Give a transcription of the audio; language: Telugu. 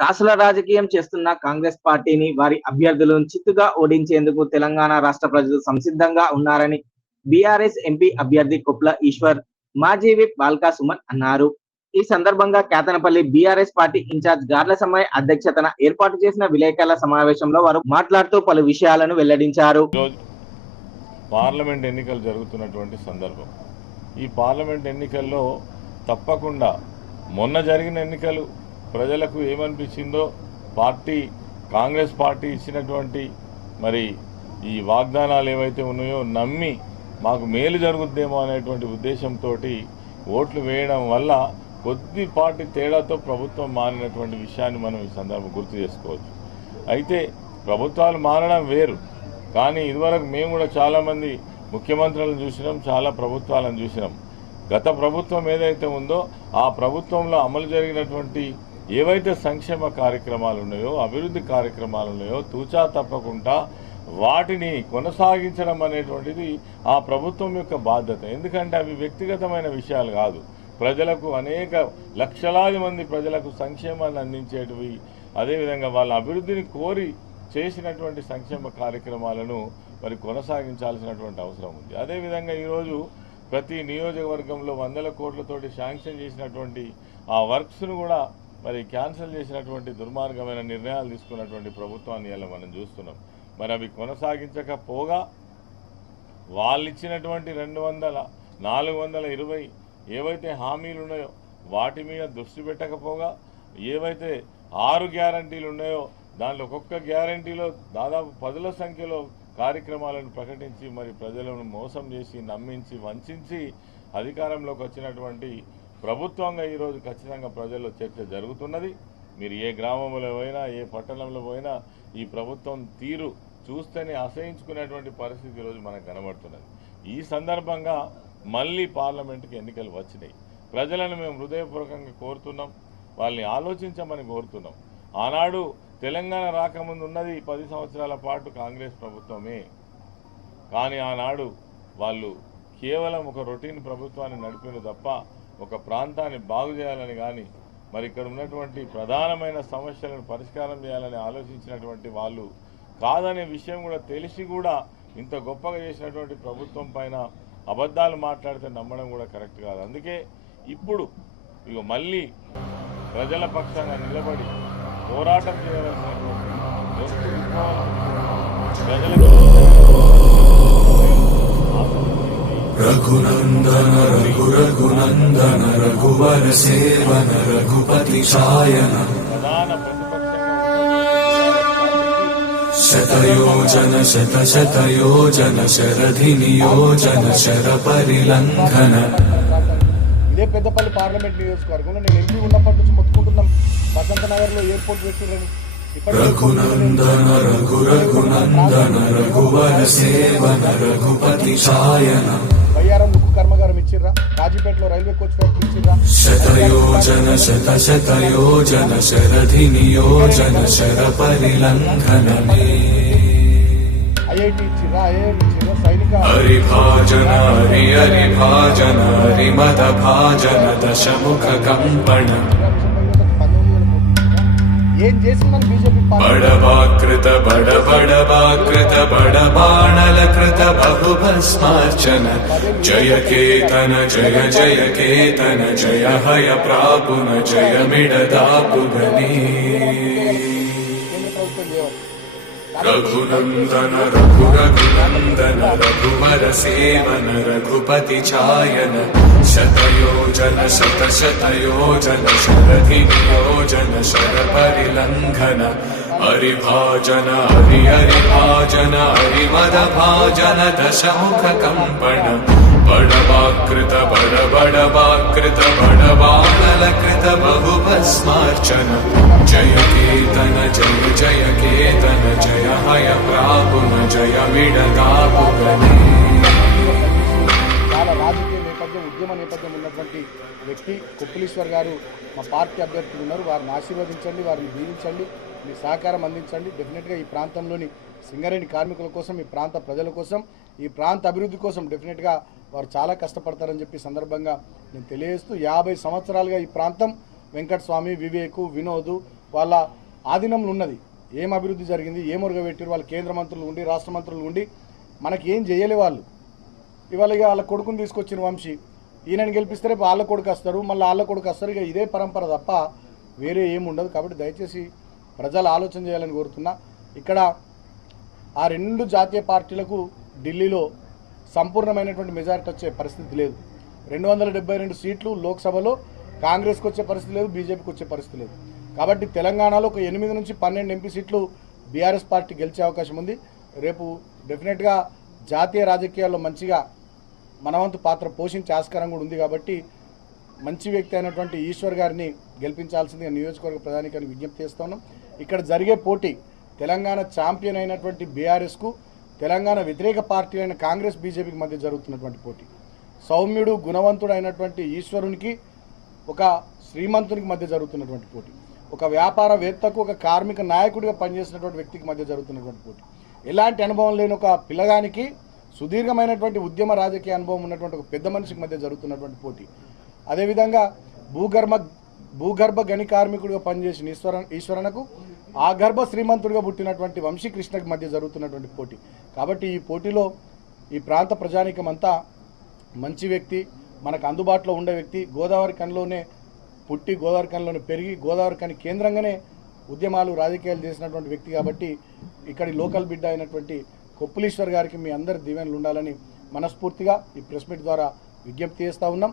కాసుల రాజకీయం చేస్తున్న కాంగ్రెస్ పార్టీని వారి అభ్యర్థులను చిత్తుగా ఓడించేందుకు తెలంగాణ రాష్ట్ర ప్రజలు సంసిద్ధంగా ఉన్నారని బీఆర్ఎస్ ఎంపీ అభ్యర్థి కుప్ల ఈశ్వర్ మాజీ విప్ బాల్కా సుమన్ అన్నారు. ఈ సందర్భంగా Ketanapalli BRS party in charge గార్ల సమయ అధ్యక్షతన ఏర్పాటు చేసిన విలేకరుల సమావేశంలో వారు మాట్లాడుతూ పలు విషయాలను వెల్లడించారు. పార్లమెంట్ ఎన్నికలు జరుగుతున్నటువంటి సందర్భం. ఈ పార్లమెంట్ ఎన్నికల్లో తప్పకుండా మొన్న జరిగిన ఎన్నికలు ప్రజలకు ఏమనిపించిందో పార్టీ కాంగ్రెస్ పార్టీ ఇచ్చినటువంటి మరి ఈ వాగ్దానాలు ఏవైతే ఉన్నాయో నమ్మి మాకు మేలు జరుగుద్దేమో అనేటువంటి ఉద్దేశంతో ఓట్లు వేయడం వల్ల కొద్దిపాటి తేడాతో ప్రభుత్వం మారినటువంటి విషయాన్ని మనం ఈ సందర్భం గుర్తు చేసుకోవచ్చు. అయితే ప్రభుత్వాలు మారడం వేరు. కానీ ఇదివరకు మేము కూడా చాలామంది ముఖ్యమంత్రులను చూసినాం చాలా ప్రభుత్వాలను చూసినాం. గత ప్రభుత్వం ఏదైతే ఉందో ఆ ప్రభుత్వంలో అమలు జరిగినటువంటి ఏవైతే సంక్షేమ కార్యక్రమాలు ఉన్నాయో అభివృద్ధి కార్యక్రమాలు ఉన్నాయో తూచా తప్పకుండా వాటిని కొనసాగించడం అనేటువంటిది ఆ ప్రభుత్వం యొక్క బాధ్యత. ఎందుకంటే అవి వ్యక్తిగతమైన విషయాలు కాదు. ప్రజలకు అనేక లక్షలాది మంది ప్రజలకు సంక్షేమాన్ని అందించేటివి. అదేవిధంగా వాళ్ళ అభివృద్ధిని కోరి చేసినటువంటి సంక్షేమ కార్యక్రమాలను మరి కొనసాగించాల్సినటువంటి అవసరం ఉంది. అదేవిధంగా ఈరోజు ప్రతి నియోజకవర్గంలో వందల కోట్లతోటి శాంక్షన్ చేసినటువంటి ఆ వర్క్స్ను కూడా మరి క్యాన్సిల్ చేసినటువంటి దుర్మార్గమైన నిర్ణయాలు తీసుకున్నటువంటి ప్రభుత్వాన్ని ఇలా మనం చూస్తున్నాం. మరి అవి కొనసాగించకపోగా వాళ్ళు ఇచ్చినటువంటి రెండు వందల నాలుగు వందల ఇరవై ఏవైతే హామీలు ఉన్నాయో వాటి మీద దృష్టి పెట్టకపోగా ఏవైతే ఆరు గ్యారంటీలు ఉన్నాయో దాంట్లో ఒక్కొక్క గ్యారంటీలో దాదాపు పదుల సంఖ్యలో కార్యక్రమాలను ప్రకటించి మరి ప్రజలను మోసం చేసి నమ్మించి వంచి అధికారంలోకి వచ్చినటువంటి ప్రభుత్వంగా ఈరోజు ఖచ్చితంగా ప్రజల్లో చర్చ జరుగుతున్నది. మీరు ఏ గ్రామంలో పోయినా ఏ పట్టణంలో పోయినా ఈ ప్రభుత్వం తీరు చూస్తేనే అసహించుకునేటువంటి పరిస్థితి ఈరోజు మనకు కనబడుతున్నది. ఈ సందర్భంగా మళ్ళీ పార్లమెంటుకి ఎన్నికలు వచ్చినాయి. ప్రజలను మేము హృదయపూర్వకంగా కోరుతున్నాం. వాళ్ళని ఆలోచించమని కోరుతున్నాం. ఆనాడు తెలంగాణ రాకముందు ఉన్నది పది సంవత్సరాల పాటు కాంగ్రెస్ ప్రభుత్వమే. కానీ ఆనాడు వాళ్ళు కేవలం ఒక రొటీన్ ప్రభుత్వాన్ని నడిపిన తప్ప ఒక ప్రాంతాన్ని బాగు చేయాలని కానీ మరి ఇక్కడ ఉన్నటువంటి ప్రధానమైన సమస్యలను పరిష్కారం చేయాలని ఆలోచించినటువంటి వాళ్ళు కాదనే విషయం కూడా తెలిసి కూడా ఇంత గొప్పగా చేసినటువంటి ప్రభుత్వం పైన అబద్ధాలు మాట్లాడితే నమ్మడం కూడా కరెక్ట్ కాదు. అందుకే ఇప్పుడు ఇక మళ్ళీ ప్రజల పక్షాన నిలబడి పోరాటం చేయవలసినటువంటి ప్రజలకు रघुनन्दन रघु रघुनन्दन रघुवर सेवन रघुपति चायन ప్రధాన ప్రతిపక్షంగా शतयोजन शत शतयोजन शरधि नियोजन शर परिलङ्घन ఇదే పెద్దపల్లి పార్లమెంట్ నియోజకవర్గంలో నేను ఎంపీ ఉన్నప్పటి నుంచి మొత్తుకుంటున్నాం వసంత నగర్ లో ఎయిర్పోర్ట్ పెట్టిరని रघुनन्दन रघु रघुनन्दन रघुवर सेवन रघुपति चायन గయ్యారం లుక్కు కర్మగారం ఇచ్చిర్రా? రాజీపేటలో రైల్వే కోచ్ ఫ్యాక్టరీ ఇచ్చిర్రా శతయోజన శత శతయోజన శరధి నియోజన శర పరిలంఘనమే. ఐఐటి ఇచ్చిర్రా? ఐఐటి ఇచ్చిర్రా? సైనిక హరిభాజన హరి హరిభాజన హరిమత భాజన దశముఖ కంపణ ఏం చేసిందని బీజేపీ బడబాకృత బడబడబాకృత బడబాణల కృత బహుభస్మార్చన జయ కేతన జయ జయ కేతన జయ హయ రఘునందన రఘు రఘునందన రఘువర సేవన రఘుపతి ఛాయన. శతయో జన శత శతయోజన శరధియోజన శర పరిలంఘన హరిభాజన హరి హరిభాజన హరిమద భాజన దశముఖ కంపణ బడవాకృత బడ బడవాకృత బడవాణలకృత బహుభస్మార్చన జయ కేతన జయ జయ కేతన జయ హయ ప్రాపున జయ విడదాపుగనే నేపథ్యం ఉద్యమ నేపథ్యం ఉన్నటువంటి వ్యక్తి కొప్పులీశ్వర్ గారు మా పార్టీ అభ్యర్థులు ఉన్నారు. వారిని ఆశీర్వదించండి వారిని దీవించండి మీ సహకారం అందించండి. డెఫినెట్గా ఈ ప్రాంతంలోని సింగరేణి కార్మికుల కోసం ఈ ప్రాంత ప్రజల కోసం ఈ ప్రాంత అభివృద్ధి కోసం డెఫినెట్గా వారు చాలా కష్టపడతారని చెప్పి సందర్భంగా నేను తెలియజేస్తూ యాభై సంవత్సరాలుగా ఈ ప్రాంతం వెంకటస్వామి వివేకు వినోదు వాళ్ళ ఆధీనంలో ఉన్నది. ఏం అభివృద్ధి జరిగింది ఏం ఉరగబెట్టారు వాళ్ళ కేంద్ర మంత్రులు ఉండి రాష్ట్ర మంత్రులు ఉండి మనకి ఏం చేయలే వాళ్ళు. ఇవాళ ఇక వాళ్ళ కొడుకుని తీసుకొచ్చిన వంశీ ఈయనని గెలిపిస్తే రేపు వాళ్ళ కొడుకు వస్తారు మళ్ళీ వాళ్ళ కొడుకు వస్తారు ఇక ఇదే పరంపర తప్ప వేరే ఏమి ఉండదు కాబట్టి దయచేసి ప్రజలు ఆలోచన చేయాలని కోరుతున్నా. ఇక్కడ ఆ రెండు జాతీయ పార్టీలకు ఢిల్లీలో సంపూర్ణమైనటువంటి మెజారిటీ వచ్చే పరిస్థితి లేదు. రెండు వందల డెబ్బై రెండు సీట్లు లోక్సభలో కాంగ్రెస్కి వచ్చే పరిస్థితి లేదు బీజేపీకి వచ్చే పరిస్థితి లేదు. కాబట్టి తెలంగాణలో ఒక ఎనిమిది నుంచి పన్నెండు ఎంపీ సీట్లు బీఆర్ఎస్ పార్టీ గెలిచే అవకాశం ఉంది. రేపు డెఫినెట్గా జాతీయ రాజకీయాల్లో మంచిగా మనవంతు పాత్ర పోషించే ఆస్కారం కూడా ఉంది కాబట్టి మంచి వ్యక్తి అయినటువంటి ఈశ్వర్ గారిని గెలిపించాల్సిందిగా నియోజకవర్గ ప్రధానికాన్ని విజ్ఞప్తి చేస్తున్నాం ఇక్కడ జరిగే పోటీ తెలంగాణ ఛాంపియన్ అయినటువంటి బీఆర్ఎస్కు తెలంగాణ వ్యతిరేక పార్టీ అయిన కాంగ్రెస్ బీజేపీకి మధ్య జరుగుతున్నటువంటి పోటీ. సౌమ్యుడు గుణవంతుడు అయినటువంటి ఈశ్వరునికి ఒక శ్రీమంతునికి మధ్య జరుగుతున్నటువంటి పోటీ. ఒక వ్యాపారవేత్తకు ఒక కార్మిక నాయకుడిగా పనిచేసినటువంటి వ్యక్తికి మధ్య జరుగుతున్నటువంటి పోటీ. ఎలాంటి అనుభవం లేని ఒక పిల్లగానికి సుదీర్ఘమైనటువంటి ఉద్యమ రాజకీయ అనుభవం ఉన్నటువంటి ఒక పెద్ద మనిషికి మధ్య జరుగుతున్నటువంటి పోటీ. అదేవిధంగా భూగర్భ భూగర్భ గని కార్మికుడిగా పనిచేసిన ఈశ్వర ఈశ్వరనకు ఆ గర్భ శ్రీమంతుడిగా పుట్టినటువంటి వంశీకృష్ణకి మధ్య జరుగుతున్నటువంటి పోటీ. కాబట్టి ఈ పోటీలో ఈ ప్రాంత ప్రజానికం అంతా మంచి వ్యక్తి మనకు అందుబాటులో ఉండే వ్యక్తి గోదావరి కనిలోనే పుట్టి గోదావరి కనిలోనే పెరిగి గోదావరి కని కేంద్రంగానే ఉద్యమాలు రాజకీయాలు చేసినటువంటి వ్యక్తి కాబట్టి ఇక్కడి లోకల్ బిడ్డ అయినటువంటి కొప్పులీశ్వర్ గారికి మీ అందరి దీవెనలు ఉండాలని మనస్ఫూర్తిగా ఈ ప్రెస్ మీట్ ద్వారా విజ్ఞప్తి చేస్తూ ఉన్నాం.